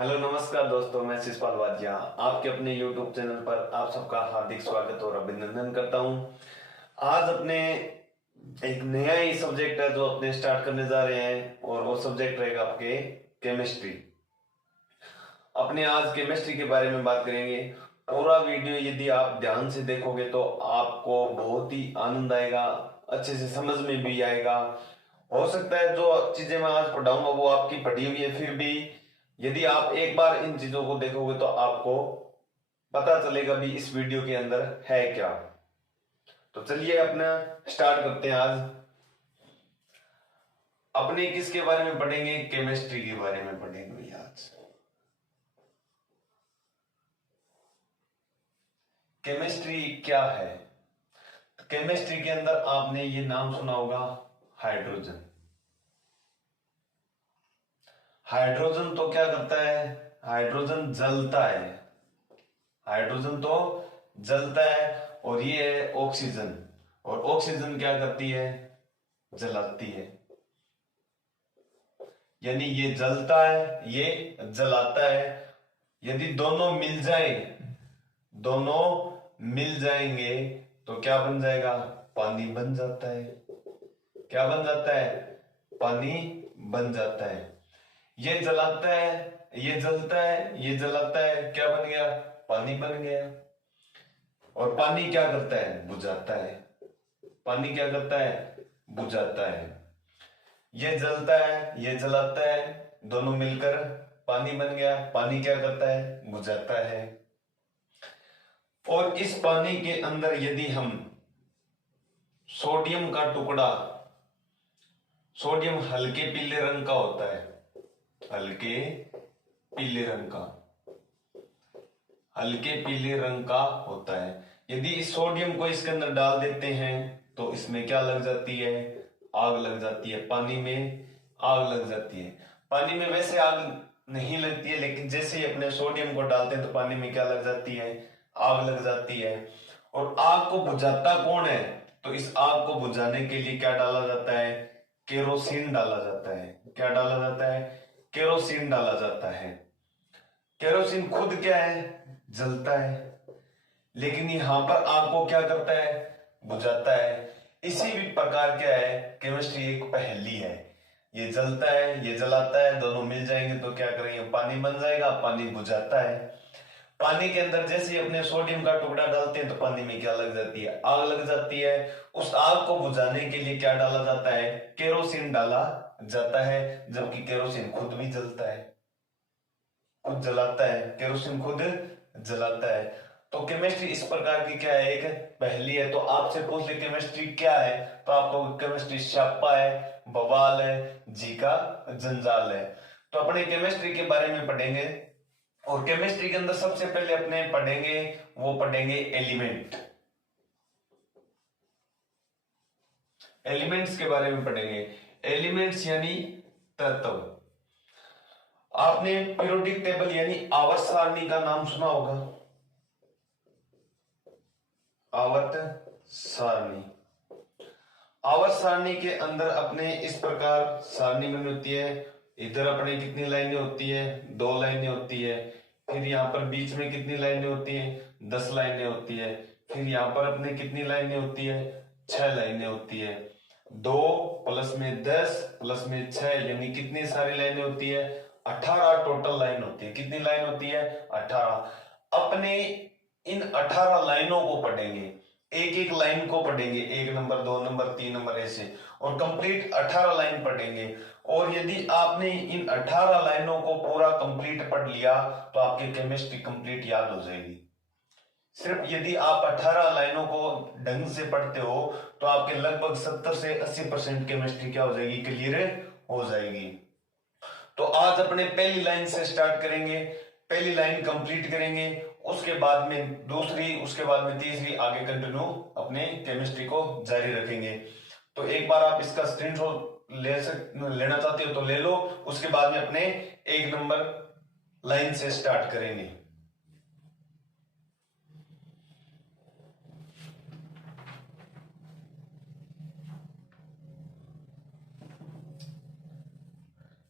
Hello नमस्कार दोस्तों, मैं शिशपाल वाजिया आपके अपने YouTube चैनल पर आप सबका हार्दिक स्वागत और अभिनंदन करता हूं। आज अपने एक नया ही सब्जेक्ट है जो अपने स्टार्ट करने जा रहे हैं और वो सब्जेक्ट रहेगा आपके केमिस्ट्री। अपने आज केमिस्ट्री के बारे में बात करेंगे। पूरा वीडियो यदि आप ध्यान से देखोगे तो आपको बहुत ही आनंद आएगा, अच्छे से समझ में भी आएगा। हो सकता है जो चीजें मैं आज पढ़ाऊंगा वो आपकी पढ़ी हुई है, फिर भी यदि आप एक बार इन चीजों को देखोगे तो आपको पता चलेगा भी इस वीडियो के अंदर है क्या। तो चलिए अपना स्टार्ट करते हैं। आज अपने किसके बारे में पढ़ेंगे? केमिस्ट्री के बारे में पढ़ेंगे भैया आज। केमिस्ट्री क्या है? केमिस्ट्री के अंदर आपने ये नाम सुना होगा, हाइड्रोजन। हाइड्रोजन तो क्या करता है? हाइड्रोजन जलता है। हाइड्रोजन तो जलता है और ये है ऑक्सीजन। और ऑक्सीजन क्या करती है? जलाती है। यानी ये जलता है, ये जलाता है। यदि दोनों मिल जाए, दोनों मिल जाएंगे तो क्या बन जाएगा? पानी बन जाता है। क्या बन जाता है? पानी बन जाता है। ये जलाता है, ये जलता है, ये जलाता है, क्या बन गया? पानी बन गया। और पानी क्या करता है? बुझाता है। पानी क्या करता है? बुझाता है। ये जलता है, ये जलाता है, दोनों मिलकर पानी बन गया। पानी क्या करता है? बुझाता है। और इस पानी के अंदर यदि हम सोडियम का टुकड़ा, सोडियम हल्के पीले रंग का होता है, हल्के पीले रंग का, हल्के पीले रंग का होता है। यदि इस सोडियम को इसके अंदर डाल देते हैं तो इसमें क्या लग जाती है? आग लग जाती है। पानी में आग लग जाती है। पानी में वैसे आग नहीं लगती है, लेकिन जैसे ही अपने सोडियम को डालते हैं तो पानी में क्या लग जाती है? आग लग जाती है। और आग को बुझाता कौन है? तो इस आग को बुझाने के लिए क्या डाला जाता है? केरोसिन डाला जाता है। क्या डाला जाता है? केरोसिन डाला जाता है। केरोसिन खुद क्या है? जलता है। लेकिन यहां पर आग को क्या करता है? बुझाता है। इसी भी प्रकार क्या है? केमिस्ट्री एक पहेली है। ये जलता है, ये जलाता है, दोनों मिल जाएंगे तो क्या करेंगे? पानी बन जाएगा। पानी बुझाता है। पानी के अंदर जैसे ही अपने सोडियम का टुकड़ा डालते हैं तो पानी में क्या लग जाती है? आग लग जाती है। उस आग को बुझाने के लिए क्या डाला जाता है? केरोसिन डाला जाता है। जबकि केरोसिन खुद भी जलता है, खुद जलाता है। केरोसिन खुद जलाता है। तो केमिस्ट्री इस प्रकार की क्या है? एक पहेली है। तो आपसे पूछ ले केमिस्ट्री क्या है, तो आपको केमिस्ट्री स्यापा है, बवाल है, जी का जंजाल है। तो अपने केमिस्ट्री के बारे में पढ़ेंगे। और केमिस्ट्री के अंदर सबसे पहले अपने पढ़ेंगे, वो पढ़ेंगे एलिमेंट। एलिमेंट्स के बारे में पढ़ेंगे। एलिमेंट्स यानी तत्व। आपने पीरियोडिक टेबल यानी आवर्त सारणी का नाम सुना होगा। आवर्त सारणी। आवर्त सारणी के अंदर अपने इस प्रकार सारणी बनी होती है। इधर अपने कितनी लाइनें होती है? 2 लाइनें होती है। फिर यहाँ पर बीच में कितनी लाइनें होती है? 10 लाइनें होती है। फिर यहाँ पर अपने कितनी लाइनें होती है? 6 लाइनें होती है। 2 प्लस में 10 प्लस में 6 यानी कितनी सारी लाइनें होती है? 18 टोटल लाइन होती है। कितनी लाइन होती है? 18। अपने इन 18 लाइनों को पढ़ेंगे, एक एक लाइन को पढ़ेंगे, 1 नंबर 2 नंबर 3 नंबर ऐसे, और कंप्लीट 18 लाइन पढ़ेंगे। और यदि आपने इन 18 लाइनों को पूरा कंप्लीट पढ़ लिया तो आपकी केमिस्ट्री कंप्लीट याद हो जाएगी। सिर्फ यदि आप 18 लाइनों को ढंग से पढ़ते हो तो आपके लगभग 70 से 80% केमिस्ट्री क्या हो जाएगी? क्लियर हो जाएगी। तो आज अपने पहली लाइन से स्टार्ट करेंगे, पहली लाइन कंप्लीट करेंगे, उसके बाद में दूसरी, उसके बाद में तीसरी, आगे कंटिन्यू अपने केमिस्ट्री को जारी रखेंगे। तो एक बार आप इसका स्क्रीनशॉट लेना चाहते हो तो ले लो। उसके बाद में अपने 1 नंबर लाइन से स्टार्ट करेंगे।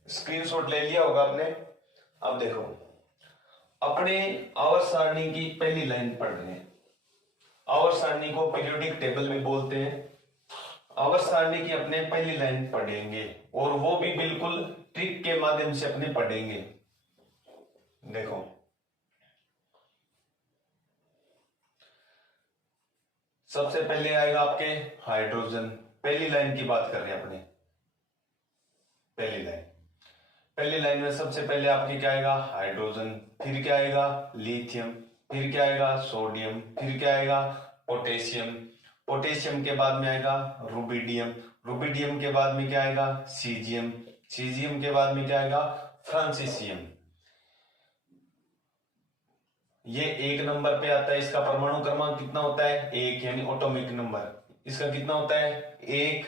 स्क्रीनशॉट ले लिया होगा आपने। अब देखो, अपने आवर्त सारणी की पहली लाइन पढ़ रहे हैं। आवर्त सारणी को पीरियोडिक टेबल भी बोलते हैं। आवर्त सारणी की अपने पहली लाइन पढ़ेंगे और वो भी बिल्कुल ट्रिक के माध्यम से अपने पढ़ेंगे। देखो, सबसे पहले आएगा आपके हाइड्रोजन। पहली लाइन की बात कर रहे हैं अपने। पहली लाइन में सबसे पहले आपके क्या आएगा? हाइड्रोजन। फिर क्या आएगा? लिथियम। फिर क्या आएगा? सोडियम। फिर क्या आएगा? पोटेशियम। पोटेशियम के बाद में आएगा रुबिडियम। रुबिडियम के बाद में क्या आएगा? सीजियम। सीजियम के बाद में क्या आएगा? फ्रांसीसियम। ये 1 नंबर पे आता है। इसका परमाणु क्रमांक कितना होता है? 1, यानी एटॉमिक नंबर। इसका कितना होता है? 1।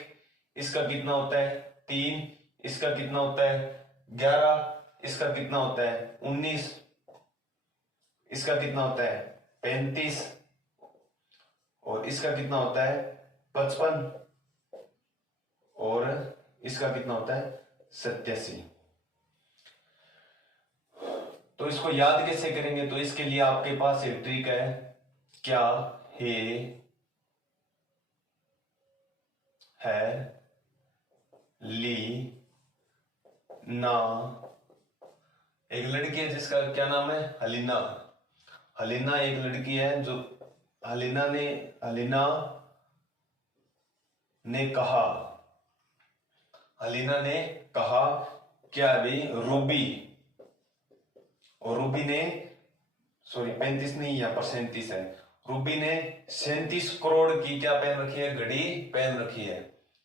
इसका कितना होता है? 3। इसका कितना होता है? 11। इसका कितना होता है? 19। इसका कितना होता है? 35। और इसका कितना होता है? 55। और इसका कितना होता है? 87। तो इसको याद कैसे करेंगे? तो इसके लिए आपके पास एक ट्रिक है। क्या है ली ना। एक लड़की है जिसका क्या नाम है? हलीना। हलीना एक लड़की है जो हलीना ने कहा क्या भाई? रूबी। और रूबी ने 35 नहीं, यहाँ पर 37 है। रूबी ने 37 करोड़ की क्या पहन रखी है? घड़ी पहन रखी है।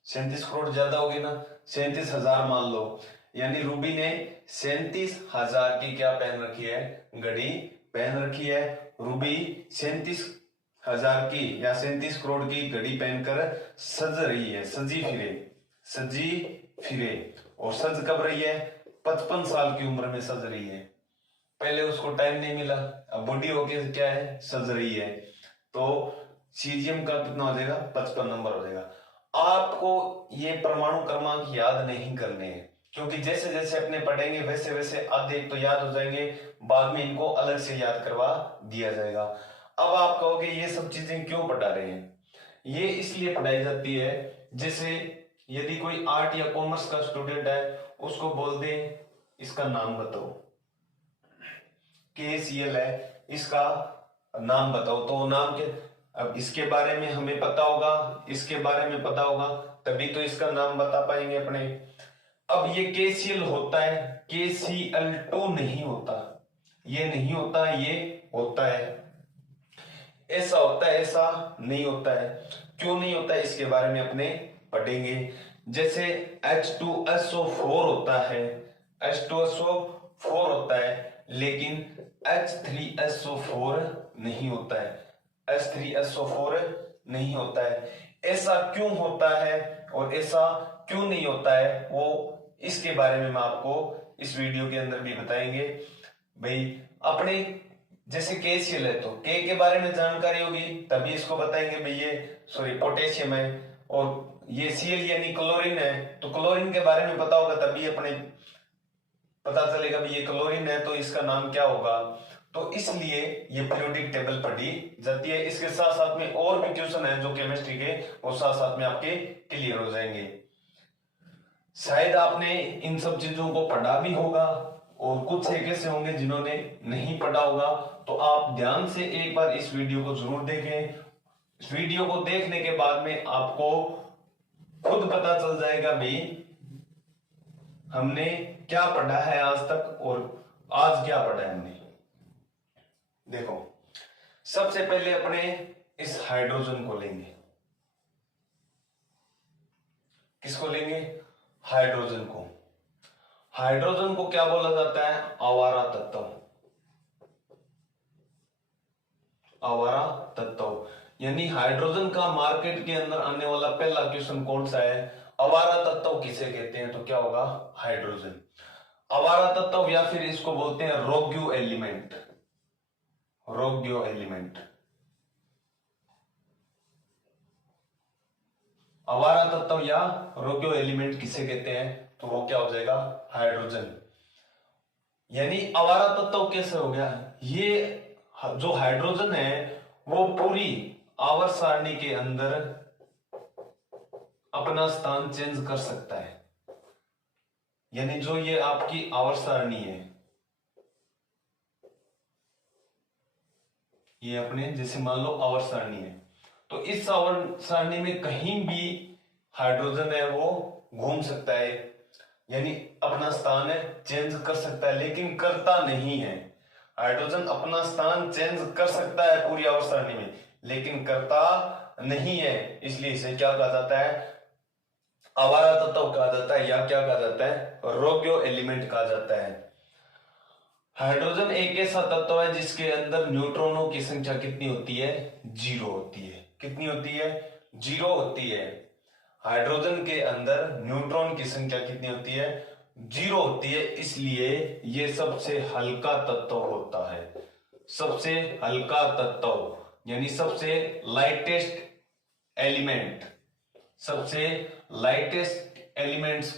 37 करोड़ ज्यादा होगी ना, 37,000 मान लो। यानी रूबी ने 37,000 की क्या पहन रखी है? घड़ी पहन रखी है। रूबी 37,000 की या 37 करोड़ की घड़ी पहनकर सज रही है। सजी फिरे। और सज कब रही है? 55 साल की उम्र में सज रही है। पहले उसको टाइम नहीं मिला, अब बूढ़ी होके क्या है? सज रही है। तो सीजियम का कितना हो जाएगा? 55 नंबर हो जाएगा। आपको ये परमाणु क्रमांक याद नहीं करने हैं, क्योंकि जैसे जैसे अपने पढ़ेंगे वैसे वैसे आधे तो याद हो जाएंगे, बाद में इनको अलग से याद करवा दिया जाएगा। अब आप कहोगे ये सब चीजें क्यों पढ़ा रहे हैं? ये इसलिए पढ़ाई जाती है, जैसे यदि कोई आर्ट या कॉमर्स का स्टूडेंट है, उसको बोल दे इसका नाम बताओ, KCl है, इसका नाम बताओ, तो नाम के अब इसके बारे में हमें पता होगा, इसके बारे में पता होगा, तभी तो इसका नाम बता पाएंगे अपने। अब ये KCl होता है, KCl2 नहीं होता। ये नहीं होता, ये होता है। ऐसा होता है, ऐसा नहीं होता है। क्यों नहीं होता है इसके बारे में अपने पढ़ेंगे। जैसे H2SO4 होता है, H2SO4 होता है, लेकिन H3SO4 नहीं होता है। H3SO4 नहीं होता है। ऐसा क्यों होता है और ऐसा क्यों नहीं होता है, वो इसके बारे में मैं आपको इस वीडियो के अंदर भी बताएंगे। भाई अपने जैसे KCl है तो K के बारे में जानकारी होगी तभी इसको बताएंगे भाई ये पोटेशियम है, और ये Cl यानी क्लोरीन है, तो क्लोरीन के बारे में पता होगा तभी अपने पता चलेगा भी ये क्लोरीन है तो इसका नाम क्या होगा। तो इसलिए ये पीरियोडिक टेबल पढ़ी जाती है। इसके साथ साथ में और भी क्वेश्चन है जो केमिस्ट्री के, वो साथ साथ में आपके क्लियर हो जाएंगे। शायद आपने इन सब चीजों को पढ़ा भी होगा और कुछ एक ऐसे होंगे जिन्होंने नहीं पढ़ा होगा, तो आप ध्यान से एक बार इस वीडियो को जरूर देखें। इस वीडियो को देखने के बाद में आपको खुद पता चल जाएगा भाई हमने क्या पढ़ा है आज तक और आज क्या पढ़ा है हमने। देखो, सबसे पहले अपने इस हाइड्रोजन को लेंगे। किसको लेंगे? हाइड्रोजन को। हाइड्रोजन को क्या बोला जाता है? आवारा तत्व। आवारा तत्व यानी हाइड्रोजन का मार्केट के अंदर आने वाला पहला क्वेश्चन कौन सा है? आवारा तत्व किसे कहते हैं? तो क्या होगा? हाइड्रोजन। आवारा तत्व या फिर इसको बोलते हैं रोग्यू एलिमेंट। रोग्यू एलिमेंट। आवारा तत्व या रोग्यू एलिमेंट किसे कहते हैं? तो वो क्या हो जाएगा? हाइड्रोजन। यानी आवारा तत्व कैसे हो गया, ये जो हाइड्रोजन है वो पूरी आवर्त सारणी के अंदर अपना स्थान चेंज कर सकता है। यानी जो ये आपकी आवर्त सारणी है, ये अपने जैसे मान लो आवर्त सारणी है, तो इस आवर्त सारणी में कहीं भी हाइड्रोजन है वो घूम सकता है, यानी अपना स्थान है चेंज कर सकता है, लेकिन करता नहीं है। हाइड्रोजन अपना स्थान चेंज कर सकता है पूरी आवर्त सारणी में, लेकिन करता नहीं है, इसलिए इसे क्या कहा जाता है, आवारा तत्व कहा जाता है, या क्या कहा जाता है, रोग्यो एलिमेंट कहा जाता है। हाइड्रोजन एक ऐसा तत्व है जिसके अंदर न्यूट्रॉनों की संख्या कितनी होती है, 0 होती है। कितनी होती है, 0 होती है। हाइड्रोजन के अंदर न्यूट्रॉन की संख्या कितनी होती है, 0 होती है, इसलिए ये सबसे हल्का तत्व होता है। सबसे हल्का तत्व यानी सबसे लाइटेस्ट एलिमेंट। सबसे लाइटेस्ट एलिमेंट्स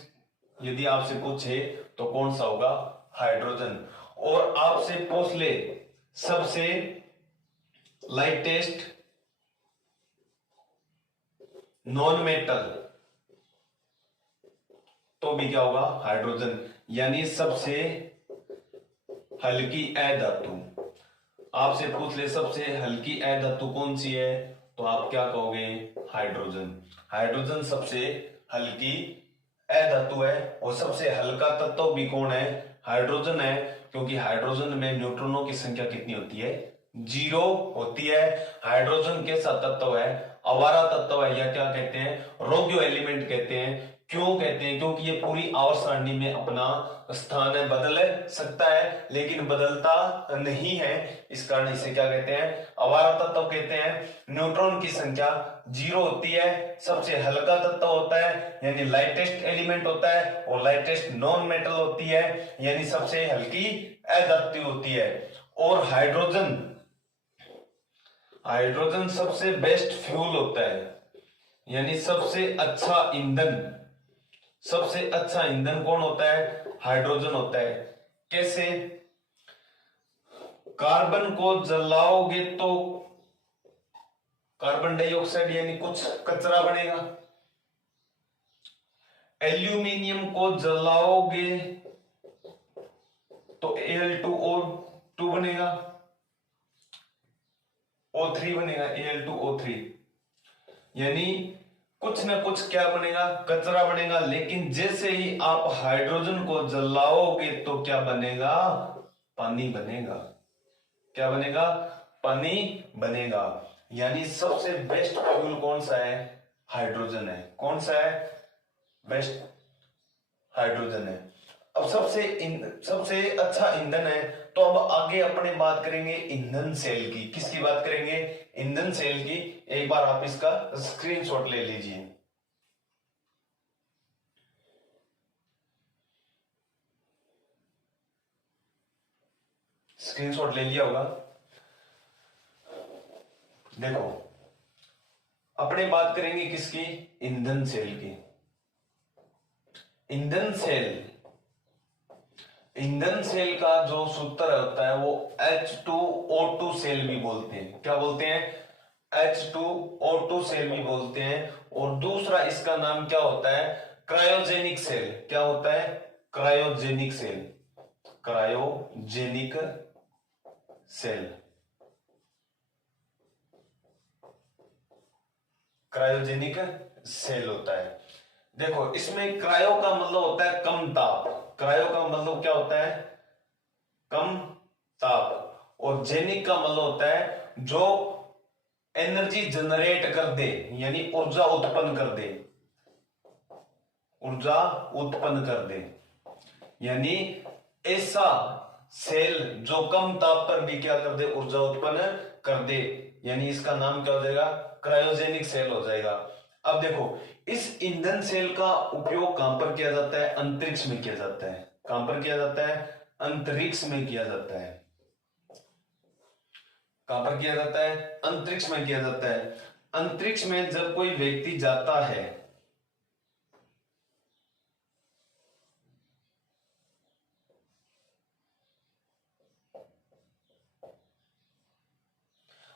यदि आपसे पूछे तो कौन सा होगा, हाइड्रोजन। और आपसे पूछ ले सबसे लाइटेस्ट नॉन मेटल, तो भी क्या होगा, हाइड्रोजन। यानी सबसे हल्की अधातु, आपसे पूछ ले सबसे हल्की अधातु कौन सी है, तो आप क्या कहोगे, हाइड्रोजन। हाइड्रोजन सबसे हल्की अधातु है। और सबसे हल्का तत्व भी कौन है, हाइड्रोजन है, क्योंकि हाइड्रोजन में न्यूट्रॉनों की संख्या कितनी होती है, 0 होती है। हाइड्रोजन कैसा तत्व है, आवारा तत्व है, या क्या कहते हैं, रोग्यो एलिमेंट कहते हैं। क्यों कहते हैं, क्योंकि ये पूरी आवर्त सारणी में अपना स्थान है बदल सकता है, लेकिन बदलता नहीं है, इस कारण इसे क्या कहते हैं, आवारा तत्व कहते हैं। न्यूट्रॉन की संख्या 0 होती है, सबसे हल्का तत्व होता है, यानी लाइटेस्ट एलिमेंट होता है, और लाइटेस्ट नॉन मेटल होती है, यानी सबसे हल्की अधातु होती है। और हाइड्रोजन, हाइड्रोजन सबसे बेस्ट फ्यूल होता है, यानी सबसे अच्छा ईंधन। सबसे अच्छा ईंधन कौन होता है, हाइड्रोजन होता है। कैसे, कार्बन को जलाओगे तो कार्बन डाइऑक्साइड यानी कुछ कचरा बनेगा, एल्यूमिनियम को जलाओगे तो Al2O2 बनेगा, O3 बनेगा, Al2O3, यानी कुछ ना कुछ क्या बनेगा, कचरा बनेगा। लेकिन जैसे ही आप हाइड्रोजन को जलाओगे तो क्या बनेगा, पानी बनेगा। क्या बनेगा, पानी बनेगा। यानी सबसे बेस्ट फ्यूल कौन सा है, हाइड्रोजन है। कौन सा है, बेस्ट हाइड्रोजन है। अब सबसे अच्छा ईंधन है, तो अब आगे अपने बात करेंगे ईंधन सेल की। किसकी बात करेंगे, ईंधन सेल की। एक बार आप इसका स्क्रीनशॉट ले लीजिए। स्क्रीनशॉट ले लिया होगा। देखो, अपने बात करेंगे किसकी, ईंधन सेल की। ईंधन सेल, ईंधन सेल का जो सूत्र होता है वो H2O2 सेल भी बोलते हैं। क्या बोलते हैं, H2O2 सेल भी बोलते हैं। और दूसरा इसका नाम क्या होता है, क्रायोजेनिक सेल। क्या होता है, cryogenic cell. Cryogenic cell, cryogenic cell होता है। देखो, इसमें क्रायो का मतलब होता है कम ताप। क्रायो का मतलब क्या होता है, कम ताप। और जेनिक का मतलब होता है जो एनर्जी जनरेट कर दे, यानी ऊर्जा उत्पन्न कर दे। ऊर्जा उत्पन्न कर दे, यानी ऐसा सेल जो कम ताप पर भी क्या कर दे, ऊर्जा उत्पन्न कर दे, यानी इसका नाम क्या हो जाएगा, क्रायोजेनिक सेल हो जाएगा। अब देखो, इस ईंधन सेल का उपयोग कहां पर किया जाता है, अंतरिक्ष में किया जाता है। कहां पर किया जाता है, अंतरिक्ष में किया जाता है। कहां पर किया जाता है, अंतरिक्ष में किया जाता है। अंतरिक्ष में जब कोई व्यक्ति जाता है,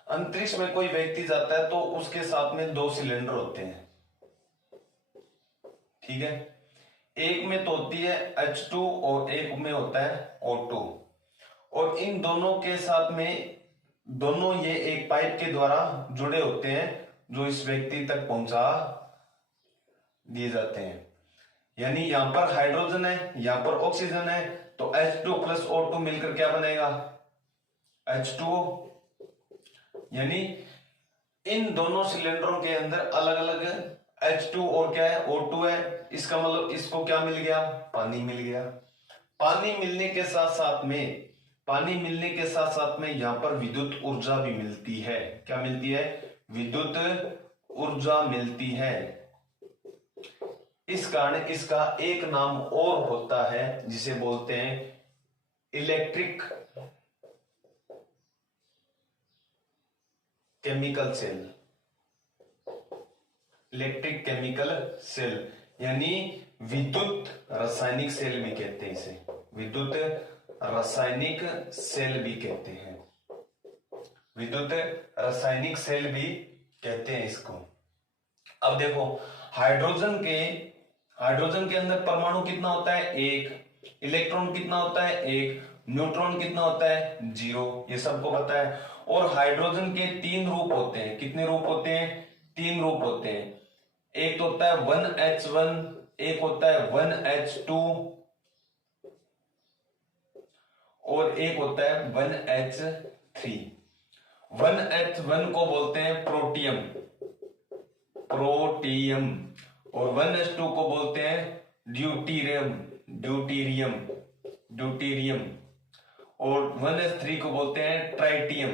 अंतरिक्ष में कोई व्यक्ति जाता है तो उसके साथ में 2 सिलेंडर होते हैं, ठीक है। एक में तो होती है H2 और एक में होता है O2, और इन दोनों के साथ में दोनों ये एक पाइप के द्वारा जुड़े होते हैं जो इस व्यक्ति तक पहुंचा दिए जाते हैं। यानी यहां पर हाइड्रोजन है, यहां पर ऑक्सीजन है, तो H2 प्लस O2 मिलकर क्या बनेगा, H2O। यानी इन दोनों सिलेंडरों के अंदर अलग अलग H2 और क्या है, O2 है। इसका मतलब इसको क्या मिल गया, पानी मिल गया। पानी मिलने के साथ साथ में यहां पर विद्युत ऊर्जा भी मिलती है। क्या मिलती है, विद्युत ऊर्जा मिलती है। इस कारण इसका एक नाम और होता है जिसे बोलते हैं electric chemical cell. Electric chemical cell यानी विद्युत रासायनिक सेल भी कहते हैं इसे, विद्युत रासायनिक सेल भी कहते हैं, विद्युत रासायनिक सेल भी कहते हैं इसको। अब देखो हाइड्रोजन के अंदर परमाणु कितना होता है, 1। इलेक्ट्रॉन कितना होता है, 1। न्यूट्रॉन कितना होता है, 0। ये सबको पता है। और हाइड्रोजन के 3 रूप होते हैं। कितने रूप होते हैं, 3 रूप होते हैं। एक तो होता है 1H1, एक होता है 1H2 और एक होता है 1H3। 1H1 को बोलते हैं प्रोटियम और 1H2 को बोलते हैं ड्यूटीरियम और 1H3 को बोलते हैं ट्राइटियम।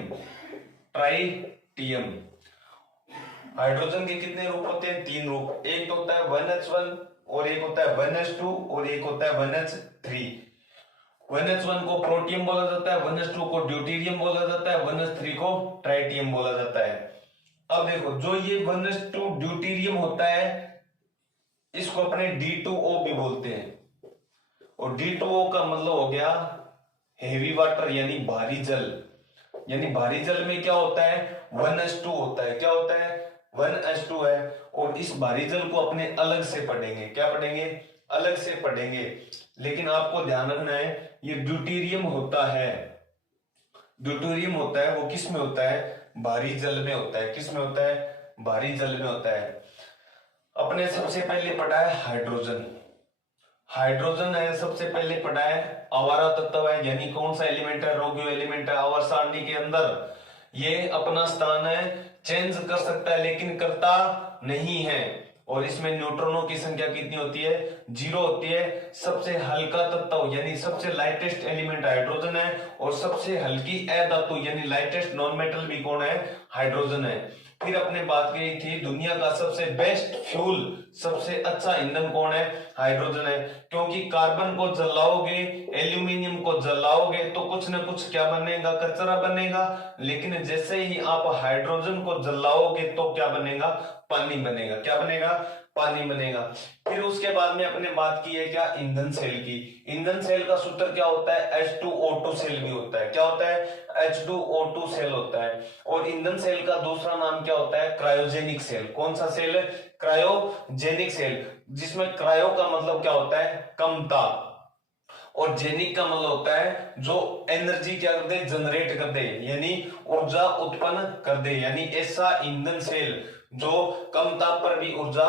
हाइड्रोजन के कितने रूप होते हैं, 3 रूप। एक तो होता है 1H1 और एक होता है 1H2 और एक होता है 1H3। 1H1 को प्रोटियम बोला जाता है, 1H2 को ड्यूटीरियम बोला जाता है, 1H3 को ट्राइटियम बोला जाता है। अब देखो जो ये 1H2 ड्यूटीरियम होता है इसको अपने D2O भी बोलते हैं, और D2O का मतलब हो गया हेवी वाटर यानी भारी जल। यानी भारी जल में क्या होता है, 1H2 होता है। क्या होता है, 1H2 है। और इस भारी जल को अपने अलग से पढ़ेंगे। क्या पढ़ेंगे, अलग से पढ़ेंगे। लेकिन आपको ध्यान रखना है ये ड्यूटीरियम होता है वो किस में होता है, भारी जल में होता है। किस में होता है, भारी जल में होता है। अपने सबसे पहले पढ़ा है हाइड्रोजन है, सबसे पहले पढ़ा है आवारा तत्व है, यानी कौन सा एलिमेंट है, रोगियो एलिमेंट है। आवर्त सारणी के अंदर ये अपना स्थान है, चेंज कर सकता है लेकिन करता नहीं है। और इसमें न्यूट्रॉनों की संख्या कितनी होती है, 0 होती है। सबसे हल्का तत्व यानी सबसे लाइटेस्ट एलिमेंट हाइड्रोजन है, और सबसे हल्की अधातु यानी लाइटेस्ट नॉन मेटल भी कौन है, हाइड्रोजन है। फिर अपने बात की थी दुनिया का सबसे बेस्ट फ्यूल, सबसे अच्छा ईंधन कौन है, हाइड्रोजन है। क्योंकि कार्बन को जलाओगे, एल्यूमिनियम को जलाओगे तो कुछ ना कुछ क्या बनेगा, कचरा बनेगा। लेकिन जैसे ही आप हाइड्रोजन को जलाओगे तो क्या बनेगा, पानी बनेगा। क्या बनेगा, पानी बनेगा। फिर उसके बाद में अपने बात की है क्या, ईंधन सेल की। ईंधन सेल का सूत्र क्या होता है, H2O2 सेल भी होता है। क्या होता है, H2O2 सेल होता है। और ईंधन सेल का दूसरा नाम क्या होता है, क्रायोजेनिक सेल। कौन सा सेल, क्रायोजेनिक सेल, जिसमें क्रायो का मतलब क्या होता है, कमता, और जेनिक का मतलब होता है जो एनर्जी क्या कर दे, जनरेट कर दे, यानी ऊर्जा उत्पन्न कर दे। यानी ऐसा ईंधन सेल जो कम ताप पर भी ऊर्जा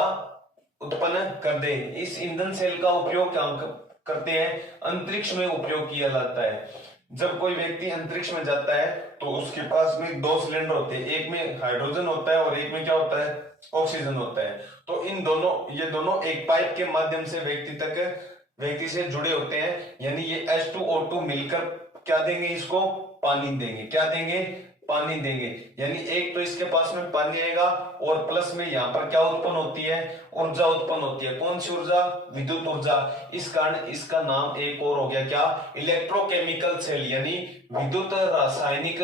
उत्पन्न कर दे। इस ईंधन सेल का उपयोग क्या करते हैं, अंतरिक्ष में उपयोग किया जाता है। जब कोई व्यक्ति अंतरिक्ष में जाता है तो उसके पास में 2 सिलेंडर होते हैं, एक में हाइड्रोजन होता है और एक में क्या होता है, ऑक्सीजन होता है। तो ये दोनों एक पाइप के माध्यम से व्यक्ति से जुड़े होते हैं। यानी ये H2O2 मिलकर क्या देंगे, इसको पानी देंगे। क्या देंगे, पानी देंगे। यानी एक तो इसके पास में पानी आएगा और प्लस में यहाँ पर क्या उत्पन्न होती है, ऊर्जा उत्पन्न होती है। कौन सी ऊर्जा, विद्युत ऊर्जा। इस कारण इसका नाम एक और हो गया क्या, इलेक्ट्रोकेमिकल सेल, यानी विद्युत रासायनिक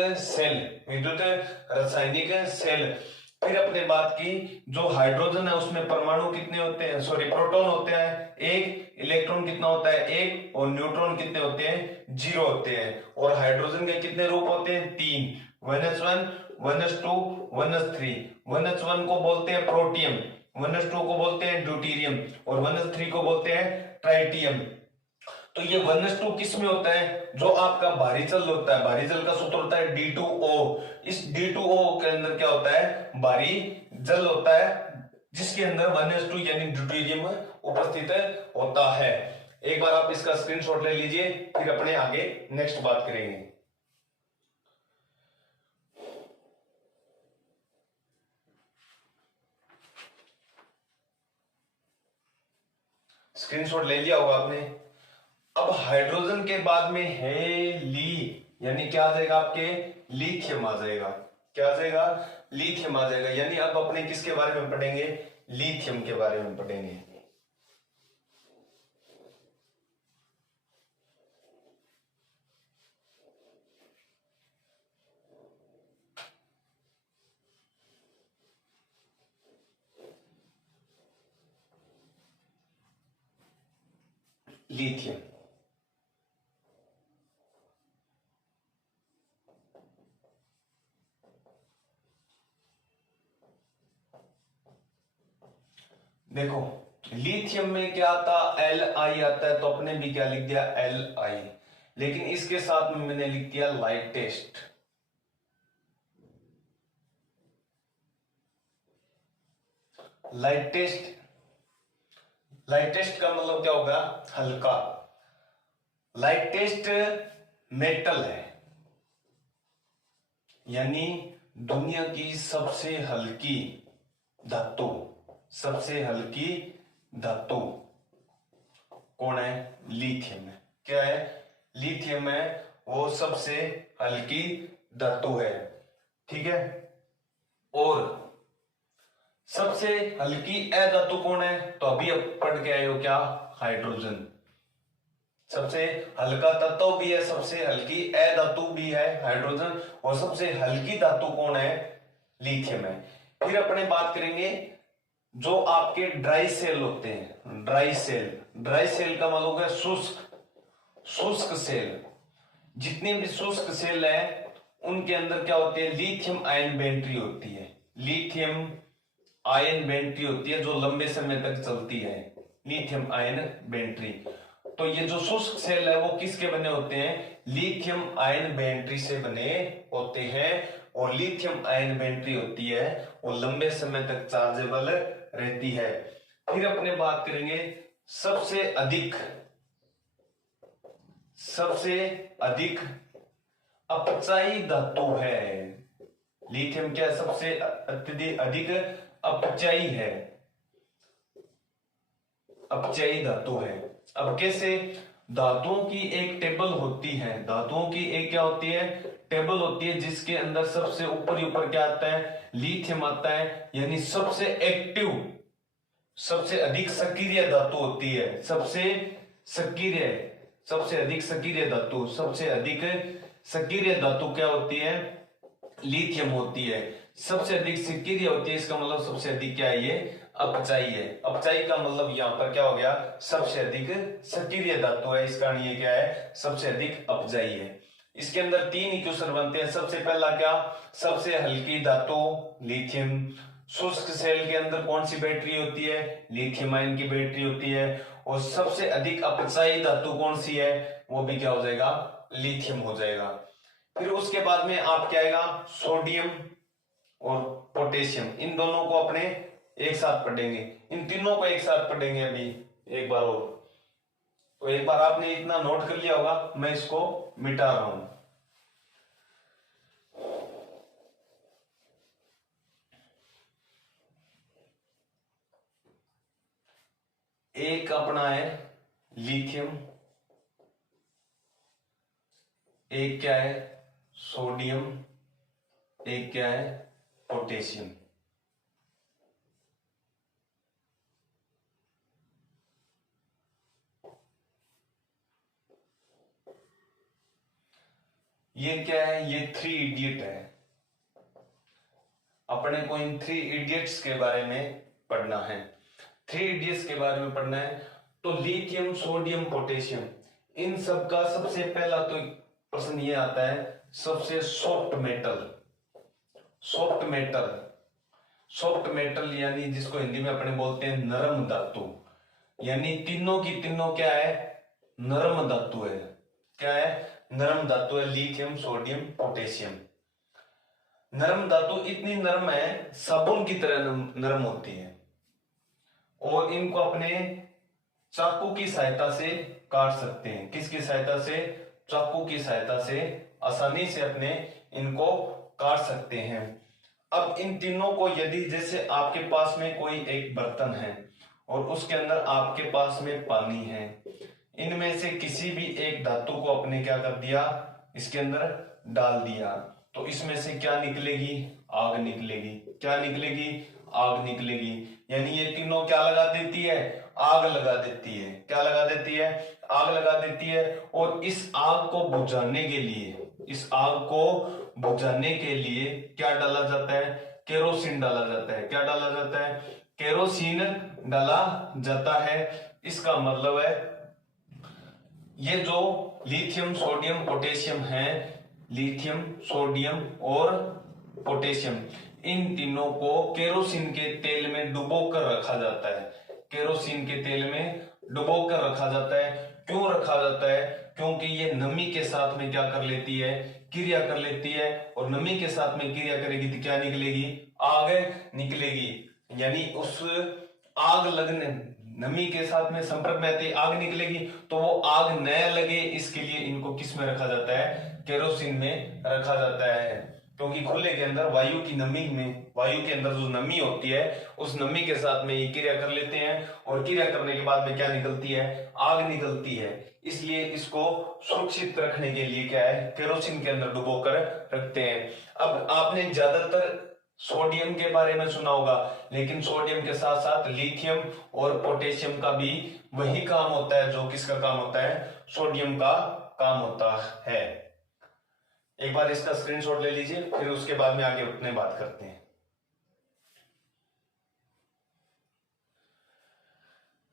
सेल। फिर अपने बात की जो हाइड्रोजन है उसमें परमाणु कितने होते हैं, प्रोटॉन होते हैं 1, इलेक्ट्रॉन कितना होता है 1, और न्यूट्रॉन कितने होते हैं 0 होते हैं। और हाइड्रोजन के कितने रूप होते हैं 3, 1s1, 1s2, 1s3। 1s1 को बोलते हैं प्रोटियम, 1s2 को बोलते हैं ड्यूटीरियम और 1s3 को बोलते हैं ट्राइटियम। तो ये 1s2 किस में होता है? जो आपका भारी जल होता है, भारी जल का सूत्र होता है D2O। इस D2O के अंदर क्या होता है? भारी जल होता है, जिसके अंदर 1s2 यानी ड्यूटेरियम उपस्थित होता है। एक बार आप इसका स्क्रीनशॉट ले लीजिए, फिर अपने आगे नेक्स्ट बात करेंगे। स्क्रीनशॉट ले लिया होगा आपने। अब हाइड्रोजन के बाद में है ली, यानी क्या आ जाएगा आपके? लिथियम आ जाएगा। क्या आ जाएगा? लिथियम आ जाएगा। यानी अब अपने किसके बारे में पढ़ेंगे? लिथियम के बारे में पढ़ेंगे। लिथियम देखो, लिथियम में क्या आता? Li आता है, तो अपने भी क्या लिख दिया? Li। लेकिन इसके साथ में मैंने लिख दिया लाइटेस्ट। लाइटेस्ट, लाइटेस्ट का मतलब क्या होगा? हल्का। लाइटेस्ट मेटल है, यानी दुनिया की सबसे हल्की धातु, सबसे हल्की धातु कौन है? लिथियम है। क्या है? लिथियम है, वो सबसे हल्की धातु है। ठीक है। और सबसे हल्की अधातु कौन है? तो अभी अब पढ़ के आए हो क्या? हाइड्रोजन। सबसे हल्का तत्व भी है, सबसे हल्की अधातु भी है हाइड्रोजन, और सबसे हल्की धातु कौन है? लिथियम है। फिर अपने बात करेंगे जो आपके ड्राई सेल होते हैं। ड्राई सेल, ड्राई सेल का मतलब है शुष्क, शुष्क सेल। जितने भी शुष्क सेल है उनके अंदर क्या होती है? लिथियम आयन बैटरी होती है। लिथियम आयन बैटरी होती है जो लंबे समय तक चलती है, लिथियम आयन बैटरी। तो ये जो शुष्क सेल है वो किसके बने होते हैं? लिथियम आयन बैटरी से बने होते हैं। और लिथियम आयन बैटरी होती है वो लंबे समय तक चार्जेबल रहती है। फिर अपने बात करेंगे सबसे अधिक, सबसे अधिक अपचयी धातु है। लिथियम क्या सबसे अत्यधिक अधिक अपचयी है, अपचयी धातु है। अब कैसे? धातुओं की एक टेबल होती है, धातुओं की एक क्या होती है? टेबल होती है, जिसके अंदर सबसे ऊपर ऊपर क्या आता है? लिथियम आता है। यानी सबसे एक्टिव, सबसे अधिक सक्रिय धातु होती है। सबसे सक्रिय, सबसे अधिक सक्रिय धातु, सबसे अधिक सक्रिय धातु क्या होती है? लिथियम होती है। सबसे अधिक सक्रिय होती है, इसका मतलब सबसे अधिक क्या है? ये अपचयी है। अपचयी का मतलब यहां पर क्या हो गया? सबसे अधिक सक्रिय धातु है, इस कारण ये क्या है? सबसे अधिक अपचयी है। इसके अंदर तीन इक्वेशन बनते हैं। सबसे पहला क्या? सबसे हल्की धातु लिथियम। शुष्क सेल के अंदर कौन सी बैटरी होती है? लिथियम आयन की बैटरी होती है। और सबसे अधिक अपचयी धातु कौन सी है? वो भी क्या हो जाएगा? लिथियम हो जाएगा। फिर उसके बाद में आप क्या आएगा? सोडियम और पोटेशियम। इन दोनों को अपने एक साथ पढ़ेंगे, इन तीनों को एक साथ पढ़ेंगे अभी एक बार और। तो एक बार आपने इतना नोट कर लिया होगा, मैं इसको मिटा रहा हूं। एक अपना है लिथियम, एक क्या है? सोडियम, एक क्या है? पोटेशियम। ये क्या है? ये 3 इडियट है। अपने को इन 3 इडियट्स के बारे में पढ़ना है। 3 इडियट्स के बारे में पढ़ना है। तो लिथियम, सोडियम, पोटेशियम, इन सब का सबसे पहला तो प्रश्न ये आता है सबसे soft metal. Soft metal, soft metal यानी जिसको हिंदी में अपने बोलते हैं नरम धातु, यानी तीनों की तीनों क्या है, नरम धातु है। क्या है, नरम धातु है। Lithium, sodium, potassium. नरम धातु इतनी नरम है, साबुन की तरह नरम होती है, और इनको अपने चाकू की सहायता से काट सकते हैं। किसकी सहायता से, चाकू की सहायता से आसानी से अपने इनको काट सकते हैं। अब इन तीनों को यदि जैसे आपके पास में कोई एक बर्तन है और उसके अंदर आपके पास में पानी है, इनमें से किसी भी एक धातु को अपने क्या कर दिया, इसके अंदर डाल दिया, तो इसमें से क्या निकलेगी, आग निकलेगी। क्या निकलेगी, आग निकलेगी। यानी ये तीनों क्या लगा देती है, आग लगा देती है। क्या लगा देती है, आग लगा देती है। और इस आग को बुझाने के लिए, इस आग को बुझाने के लिए क्या डाला जाता है, केरोसिन डाला जाता है। क्या डाला जाता है, केरोसिन डाला जाता है। इसका मतलब है ये जो लिथियम, सोडियम, पोटेशियम है, लिथियम, सोडियम और पोटेशियम, इन तीनों को केरोसिन के तेल में डुबो कर रखा जाता है। केरोसिन के तेल में डुबो कर रखा जाता है। क्यों रखा जाता है, क्योंकि ये नमी के साथ में क्या कर लेती है, क्रिया कर लेती है, और नमी के साथ में क्रिया करेगी तो क्या निकलेगी, आग निकलेगी। यानी उस आग लगने, नमी के साथ में संपर्क में आती आग निकलेगी, तो वो आग न लगे इसके लिए इनको किस में रखा जाता है, केरोसिन में रखा जाता है। क्योंकि खुले के अंदर वायु की नमी में, वायु के अंदर जो नमी होती है उस नमी के साथ में ये क्रिया कर लेते हैं, और क्रिया करने के बाद में क्या निकलती है, आग निकलती है। इसलिए इसको सुरक्षित रखने के लिए क्या है, केरोसिन के अंदर डुबोकर रखते हैं। अब आपने ज्यादातर सोडियम के बारे में सुना होगा, लेकिन सोडियम के साथ साथ लिथियम और पोटेशियम का भी वही काम होता है जो किसका काम होता है, सोडियम का काम होता है। एक बार इसका स्क्रीनशॉट ले लीजिए, फिर उसके बाद में आगे उतने बात करते हैं।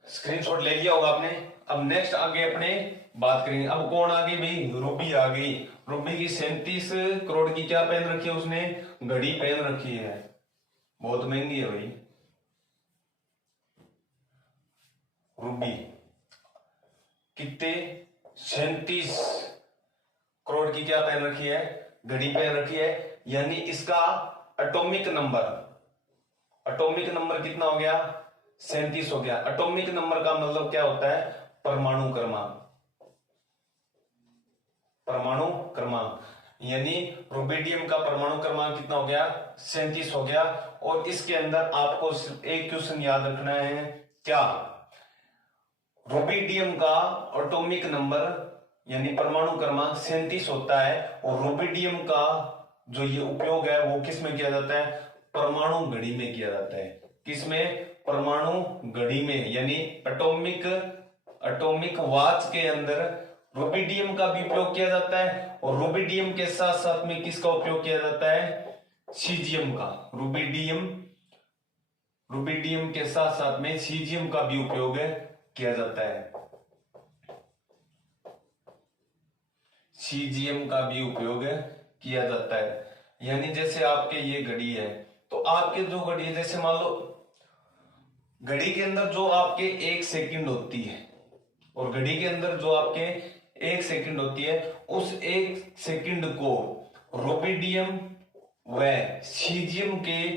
स्क्रीनशॉट ले लिया होगा आपने। अब नेक्स्ट आगे अपने बात करेंगे। अब कौन आ गई भाई, रूबी आ गई। रूबी की 37 करोड़ की क्या पहन रखी है उसने, घड़ी पहन रखी है, बहुत महंगी है भाई रूबी। कितने, 37 करोड़ की क्या पहन रखी है, घड़ी पहन रखी है। यानी इसका एटॉमिक नंबर, एटॉमिक नंबर कितना हो गया, 37 हो गया। एटॉमिक नंबर का मतलब क्या होता है, परमाणु क्रमांक। परमाणु क्रमांक यानी रुबिडियम का परमाणु क्रमांक कितना हो गया, 37 हो गया। और इसके अंदर आपको सिर्फ एक क्वेश्चन याद रखना है, क्या, रुबिडियम का एटॉमिक नंबर यानी परमाणु क्रमांक 37 होता है, और रुबिडियम का जो ये उपयोग है वो किस में किया जाता है, परमाणु घड़ी में किया जाता है। किसमें, परमाणु घड़ी में, यानी एटॉमिक वॉच के अंदर रुबिडियम का भी उपयोग किया जाता है, और रुबिडियम के साथ साथ में किसका उपयोग किया जाता है, सीजियम का। रुबिडियम के साथ साथ में सीजियम का भी उपयोग किया जाता है। सीजियम का भी उपयोग किया जाता है। यानी जैसे आपके ये घड़ी है, तो आपके जो घड़ी है, जैसे मान लो घड़ी के अंदर जो आपके 1 सेकंड होती है, और घड़ी के अंदर जो आपके 1 सेकंड होती है, उस 1 सेकंड को रुबिडियम व सीजियम के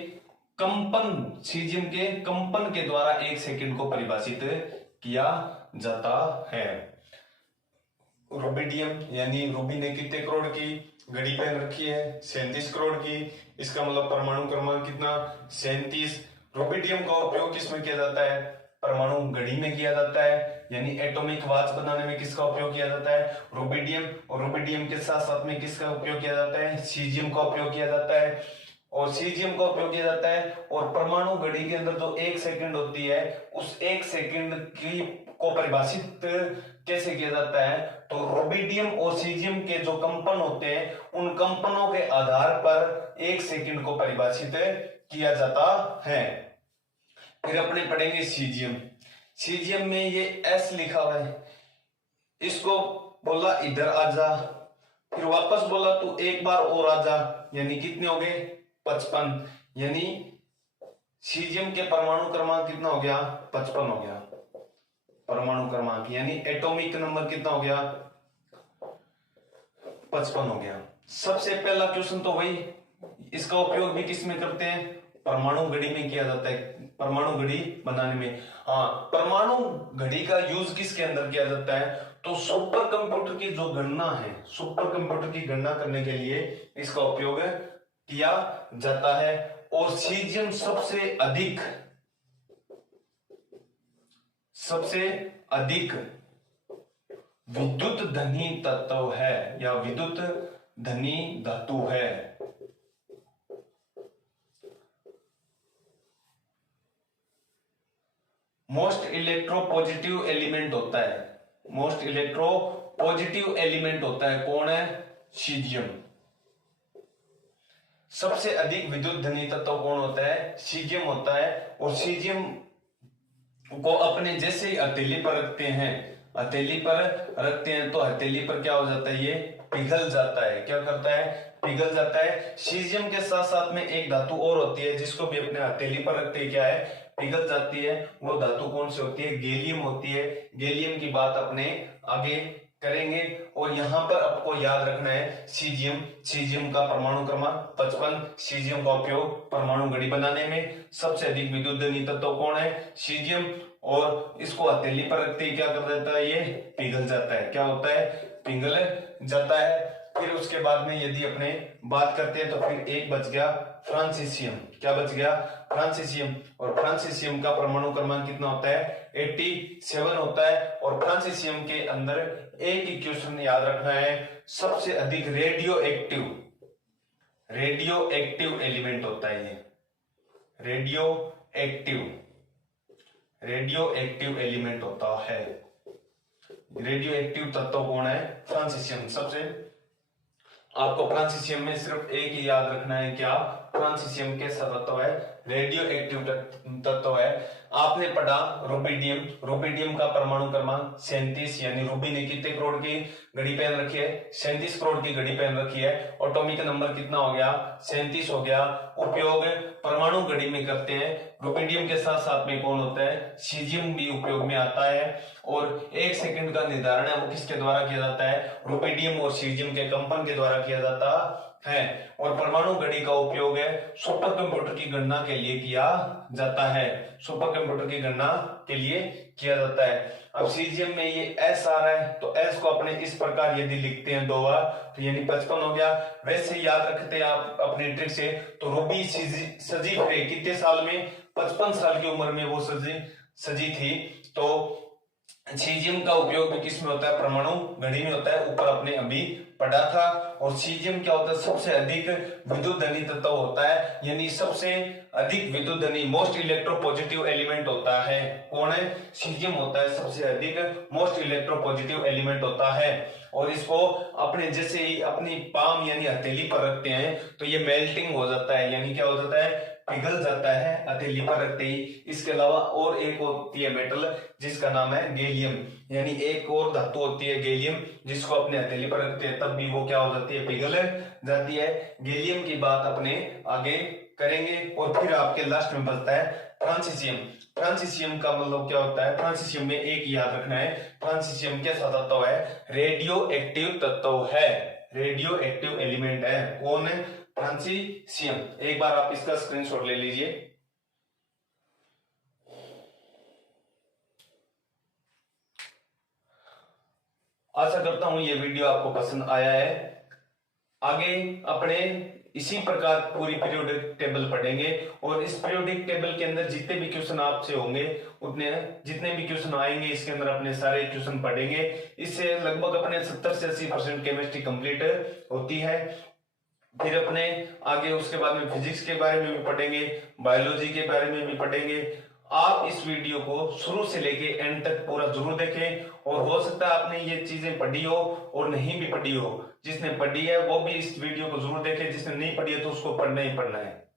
कंपन के द्वारा 1 सेकंड को परिभाषित किया जाता है। रुबिडियम यानी रूबी ने कितने करोड़ की घड़ी पहन रखी है, 37 करोड़ की। इसका मतलब परमाणु क्रमांक कितना, 37। रुबिडियम का उपयोग किसमें किया जाता है, परमाणु घड़ी में किया जाता है। यानी एटॉमिक वॉच बनाने में किसका उपयोग किया जाता है, रुबिडियम। और रुबिडियम के साथ साथ में किसका उपयोग किया जाता है, सीजियम का उपयोग किया जाता है, और सीजियम का उपयोग किया जाता है। और परमाणु घड़ी के अंदर जो 1 सेकंड होती है, उस 1 सेकंड की को परिभाषित कैसे किया जाता है, तो रुबिडियम और सीजियम के जो कंपन होते हैं, उन कंपनों के आधार पर 1 सेकंड को परिभाषित किया जाता है। फिर अपने पढ़ेंगे सीजियम। सीजियम में ये एस लिखा हुआ है, इसको बोला इधर आ जा, फिर वापस बोला तो एक बार और आ जा, यानी कितने हो गए 55, यानी सीजियम के परमाणु क्रमांक कितना हो गया 55 हो गया, परमाणु क्रमांक यानी एटॉमिक नंबर कितना हो गया 55 हो गया। सबसे पहला क्वेश्चन तो वही, इसका उपयोग भी किस में करते हैं, परमाणु घड़ी में किया जाता है, परमाणु घड़ी बनाने में। हाँ, परमाणु घड़ी का यूज किसके अंदर किया जाता है, तो सुपर कंप्यूटर की जो गणना है, सुपर कंप्यूटर की गणना करने के लिए इसका उपयोग किया जाता है। और सीजियम सबसे अधिक विद्युत धनी तत्व है या विद्युत धनी धातु है। मोस्ट इलेक्ट्रोपॉजिटिव एलिमेंट होता है, मोस्ट इलेक्ट्रोपॉजिटिव एलिमेंट होता है कौन है, सीजियम। सबसे अधिक विद्युत धनी तत्व कौन होता है, सीजियम होता है। और सीजियम को अपने जैसे ही हथेली पर रखते हैं, हथेली पर रखते हैं तो हथेली पर क्या हो जाता है, ये पिघल जाता है। क्या करता है, पिघल जाता है। सीजियम के साथ साथ में एक धातु और होती है जिसको भी अपने हथेली पर रखते हैं क्या है, पिघल जाती है। वो धातु कौन सी होती है, गैलियम होती है। गैलियम की बात अपने आगे करेंगे। और यहां पर आपको याद रखना है सीजियम, सीजियम का परमाणु क्रमांक 55, सीजियम का उपयोग परमाणु घड़ी बनाने में। सबसे अधिक विद्युत धनी तत्व कौन है, सीजियम। और इसको हथेली पर रखते ही क्या कर देता है, ये पिघल जाता है। क्या होता है, पिघल जाता है। फिर उसके बाद में यदि अपने बात करते हैं तो फिर एक बच गया फ्रांसीसियम। क्या बच गया, फ्रांसीसियम। और फ्रांसीसियम का परमाणु क्रमांक कितना होता है, 87 होता है। और फ्रांसीसियम के अंदर एक ही क्वेश्चन याद रखना है, सबसे अधिक रेडियो एक्टिव एलिमेंट होता है ये, रेडियो एक्टिव एलिमेंट होता है। रेडियो एक्टिव तत्व कौन है, फ्रांसीसियम। सबसे आपको फ्रांसीसियम में सिर्फ एक ही याद रखना है, क्या, फ्रांसीसियम कैसा तत्व है, रेडियो एक्टिव तत्व है। आपने पढ़ा रुबिडियम, रुबिडियम का परमाणु क्रमांक 37, यानी रूबी ने कितने करोड़ की घड़ी पहन रखी है, 37 करोड़ की घड़ी पहन रखी है। एटॉमिक नंबर कितना हो गया, 37 हो गया। उपयोग परमाणु घड़ी में करते हैं। रुबिडियम के साथ साथ में कौन होता है, सीजियम भी उपयोग में आता है। और 1 सेकंड का निर्धारण है वो किसके द्वारा किया जाता है, रुबिडियम और सीजियम के कंपन के द्वारा किया जाता है। और परमाणु घड़ी का उपयोग है सुपर कंप्यूटर की गणना के लिए किया जाता है, सुपर कंप्यूटर की गणना के लिए किया जाता है। अब सीजियम में ये एस आ रहा है तो एस को अपने इस प्रकार यदि लिखते हैं 2 बार तो यानी 55 हो गया। वैसे याद रखते हैं आप अपने ट्रिक से, तो रूबी सजी थे कितने साल में, 55 साल की उम्र में वो सजी थी। तो सीजियम का उपयोग भी किस में होता है, परमाणु घड़ी में होता है, ऊपर अपने अभी पढ़ा था। और सीजियम क्या होता है, सबसे अधिक विद्युत धनी तत्व होता है, यानी सबसे अधिक विद्युत धनी मोस्ट इलेक्ट्रोपॉजिटिव एलिमेंट होता है। कौन है, सीजियम होता है सबसे अधिक मोस्ट इलेक्ट्रोपॉजिटिव एलिमेंट होता है। और इसको अपने जैसे ही अपनी पाम यानी हथेली पर रखते हैं तो ये मेल्टिंग हो जाता है, यानी क्या हो जाता है, पिघल जाता है हथेली पर रखते ही। इसके अलावा और एक होती है मेटल जिसका नाम है गैलियम, यानी एक और धातु होती है गैलियम जिसको अपने हथेली पर रखते हैं तब भी वो क्या हो जाती है, पिघल जाती है। गैलियम की बात अपने आगे करेंगे। और फिर आपके लास्ट में बचता है फ्रांसीसियम। फ्रांसीसियम का मतलब क्या होता है, फ्रांसीसियम में एक याद रखना है, फ्रांसीसियम कैसा तत्व है, रेडियो एक्टिव तत्व है, रेडियो एक्टिव एलिमेंट है। कौन है, फ्रांसीसियम। एक बार आप इसका स्क्रीनशॉट ले लीजिए। आशा करता हूं ये वीडियो आपको पसंद आया है। आगे अपने इसी प्रकार पूरी पीरियोडिक टेबल पढ़ेंगे और इस पीरियोडिक टेबल के अंदर जितने भी क्वेश्चन आपसे होंगे उतने जितने भी क्वेश्चन आएंगे इसके अंदर अपने सारे क्वेश्चन पढ़ेंगे। इससे लगभग अपने 70 से 80% केमिस्ट्री कंप्लीट होती है। फिर अपने आगे उसके बाद में फिजिक्स के बारे में भी पढ़ेंगे, बायोलॉजी के बारे में भी पढ़ेंगे। आप इस वीडियो को शुरू से लेके एंड तक पूरा जरूर देखें और हो सकता है आपने ये चीजें पढ़ी हो और नहीं भी पढ़ी हो। जिसने पढ़ी है वो भी इस वीडियो को जरूर देखे, जिसने नहीं पढ़ी है तो उसको पढ़ना ही पढ़ना है।